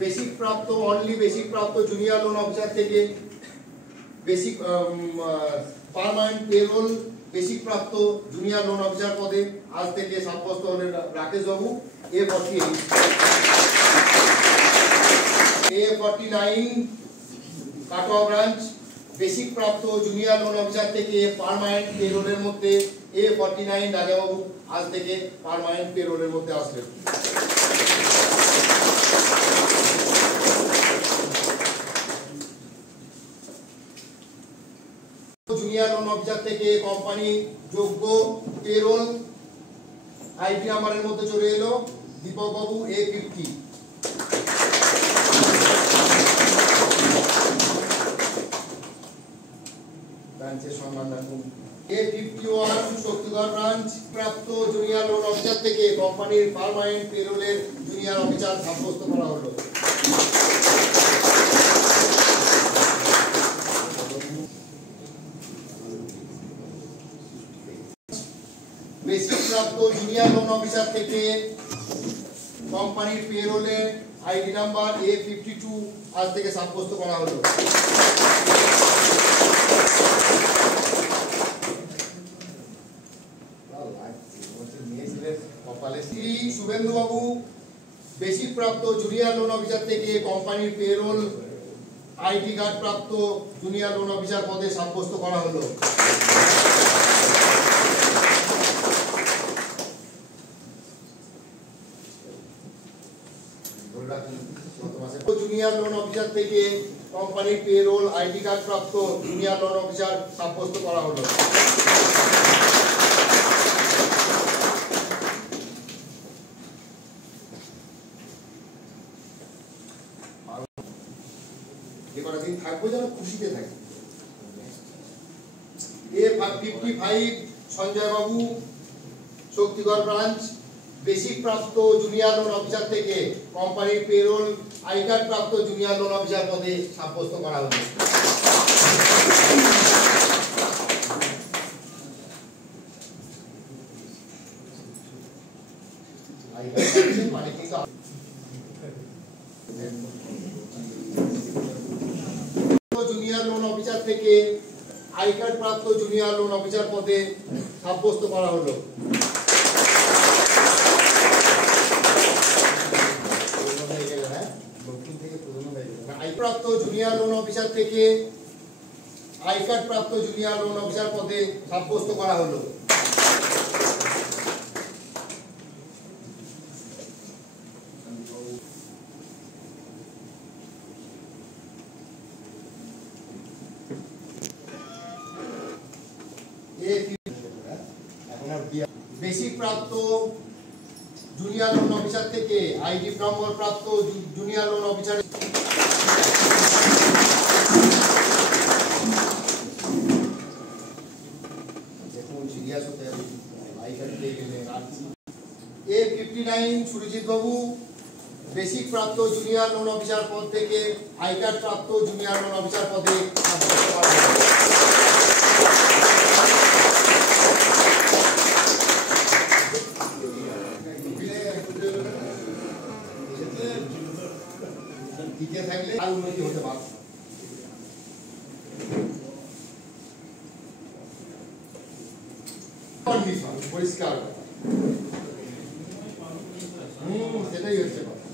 বেসিক প্রাপ্ত only basic প্রাপ্ত junior loan officer থেকে বেসিক পার্মানেন্ট পেরোল বেসিক প্রাপ্ত জুনিয়র লোন অফিসার পদে আজ থেকে সাব্যস্ত হলেন রাকেশ বাবু A49 কাটোয়া ব্রাঞ্চ বেসিক প্রাপ্ত জুনিয়র লোন অফিসার থেকে পার্মানেন্ট পেরোলের মধ্যে A49 রাজাবাবু আজ থেকে পার্মানেন্ট পেরোলের মধ্যে আসলেন। জুনিয়র লোন অফিসার থেকে কোম্পানি যোগ্য পেরোল আইডি নাম্বারের মধ্যে চলে এলো দীপক বাবু A50 ব্রাঞ্চের সম্মান রাখুন। A51 শক্তিগড় ব্রাঞ্চ প্রাপ্ত জুনিয়র লোন অফিসার থেকে কোম্পানির পার্মানেন্ট পেরোলের জুনিয়র অফিসার সাব্যস্ত করা হলো। বেসিক প্রাপ্ত জুনিয়র লোন অফিসার থেকে কোম্পানির পেরোলে আইডি নাম্বার A52 আজ থেকে সাব্যস্ত করা হলো। শুভেন্দু বাবু বেসিক প্রাপ্ত জুনিয়র লোন অফিসার থেকে কোম্পানির পেরোল আইডি কার্ড প্রাপ্ত জুনিয়র লোন অফিসার পদে সাব্যস্ত করা হলো। জুনিয়র লোন অফিসার থেকে কোম্পানির পেরোল আইডি কার্ড প্রাপ্ত জুনিয়র লোন অফিসার সাব্যস্ত করা হলো। দিন থাকবো যেন খুশিতে থাকি। A55 সঞ্জয় বাবু শক্তিগড় ব্রাঞ্চ বেসিক প্রাপ্ত জুনিয়র লোন অফিসার থেকে কোম্পানির পেরোল আই কার্ড প্রাপ্ত জুনিয়র লোন অফিসার পদে সাব্যস্ত করা হলো। জুনিয়র লোন অফিসার থেকে আই কার্ড প্রাপ্ত জুনিয়র লোন অফিসার পদে সাব্যস্ত করা হলো। আই প্রাপ্ত জুনিয়র লোন অফিসার থেকে আই কার্ড প্রাপ্ত জুনিয়র লোন অফিসার পদে সাব্যস্ত করা হলো। বেসিক প্রাপ্ত জুনিয়র লোন অফিসার থেকে আইডি নম্বর প্রাপ্ত junior loan officer A59 Surajit বাবু বেসিক প্রাপ্ত জুনিয়র লোন অফিসার পদ থেকে আই কার্ড প্রাপ্ত জুনিয়র লোন অফিসার পদে টিকে থাকলে আর উন্নতি হতে পারে। পরিষ্কার সেটাই হচ্ছে কথা।